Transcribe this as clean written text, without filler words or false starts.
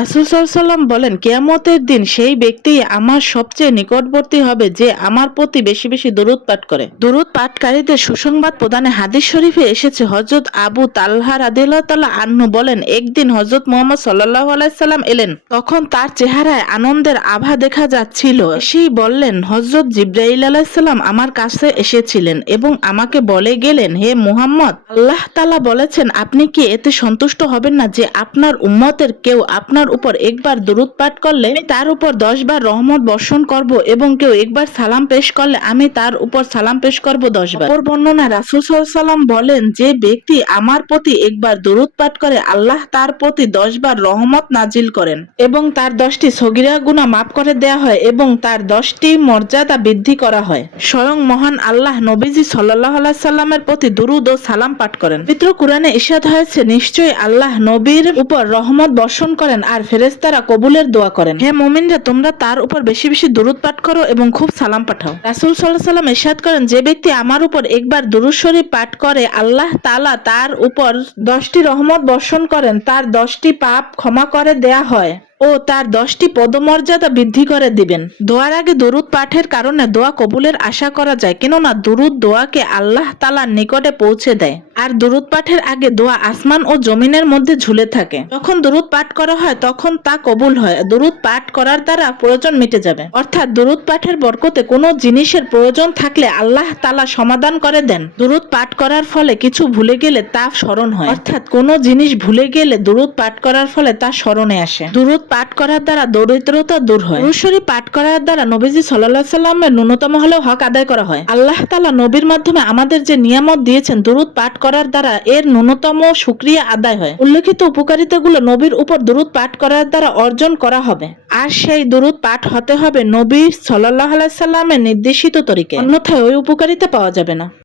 রাসূল সাল্লাল্লাহু আলাইহি ওয়াসাল্লাম বলেন, কিয়ামতের দিন সেই ব্যক্তি আমার সবচেয়ে নিকটবর্তী হবে যে আমার প্রতি বেশি বেশি দরুদ পাঠ করে। দরুদ পাঠকারীদের সুসংবাদ প্রদানে হাদিস শরীফে এসেছে, হযরত আবু তালহা রাদিয়াল্লাহু তাআলা আনহু বলেন, একদিন হযরত মুহাম্মদ সাল্লাল্লাহু আলাইহি সাল্লাম এলেন। তখন তার চেহারায় আনন্দের আভা দেখা যাচ্ছিল। এসেই বললেন, হযরত জিবরাইল আলাইহিস সালাম আমার কাছে এসেছিলেন এবং আমাকে বলে গেলেন, হে মুহাম্মদ, আল্লাহ তাআলা বলেছেন, আপনি কি এতে সন্তুষ্ট হবেন না যে আপনার উম্মতের কেউ আপনার উপর একবার দরুদ পাঠ করলে আমি তার উপর 10 বার রহমত বর্ষণ করব এবং কেউ একবার সালাম পেশ করলে আমি তার উপর সালাম পেশ করব 10 বার। অপর বর্ণনায় রাসূল সাল্লাল্লাহু আলাইহি ওয়াসাল্লাম বলেন, যে ব্যক্তি আমার প্রতি একবার দরুদ পাঠ করে আল্লাহ তার প্রতি 10 বার রহমত নাজিল করেন এবং তার 10টি সগীরা গুনাহ মাফ করে দেয়া হয় এবং তার 10টি মর্যাদা বৃদ্ধি করা হয়। স্বয়ং মহান আল্লাহ নবীজি সাল্লাল্লাহু আলাইহি সাল্লামের প্রতি দুরূদ ও সালাম পাঠ করেন। পবিত্র কুরআনে ইরশাদ হয়েছে, নিশ্চয়ই আল্লাহ নবীর উপর রহমত বর্ষণ করেন আর ফেরেশতারা কবুলের দোয়া করেন। হে মুমিনরা, তোমরা তার উপর বেশি বেশি দুরূদ পাঠ করো এবং খুব সালাম পাঠাও। রাসূল সাল্লাল্লাহু আলাইহি ওয়াসাল্লাম ইরশাদ করেন, যে ব্যক্তি আমার উপর একবার দুরূদ শরীফ পাঠ করে আল্লাহ তাআলা তার উপর 10টি রহমত বর্ষণ করেন, তার 10টি পাপ ক্ষমা করে দেয়া হয় ও তার 10টি পদমর্যাদা বৃদ্ধি করে দিবেন। দোয়ার আগে দরুদ পাঠের কারণে দোয়া কবুলের আশা করা যায়, কেননা দরুদ দোয়াকে আল্লাহ তাআলার নিকটে পৌঁছে দেয়। আর দরুদ পাঠের আগে দোয়া আসমান ও জমিনের মধ্যে ঝুলে থাকে। যখন দরুদ পাঠ করা হয় তখন তা কবুল হয়। দরুদ পাঠ করার দ্বারা প্রয়োজন মিটে যাবে। অর্থাৎ দরুদ পাঠের বরকতে কোনো জিনিসের প্রয়োজন থাকলে আল্লাহ তাআলা সমাধান করে দেন। দরুদ পাঠ করার ফলে কিছু ভুলে গেলে তা স্মরণ হয়, অর্থাৎ কোনো জিনিস ভুলে গেলে দরুদ পাঠ করার ফলে তা স্মরণে আসে। দরুদ পাঠ করার দ্বারা দরিদ্রতা দূর হয়। দরুদ শরীফ পাঠ করার দ্বারা নবীজি সাল্লাল্লাহু আলাইহি সাল্লামের ন্যূনতম হলেও হক আদায় করা হয়। আল্লাহ তাআলা নবীর মাধ্যমে আমাদের যে নিয়ামত দিয়েছেন, দরুদ পাঠ করার দ্বারা এর ন্যূনতম শুকরিয়া আদায় হয়। উল্লেখিত উপকারিতাগুলো নবীর উপর দরুদ পাঠ করার দ্বারা অর্জন করা হবে। আর সেই দরুদ পাঠ হতে হবে নবী সাল্লাল্লাহু আলাইহি সাল্লামের নির্দেশিত তরিকায়, অন্যথায় ওই উপকারিতা পাওয়া যাবে না।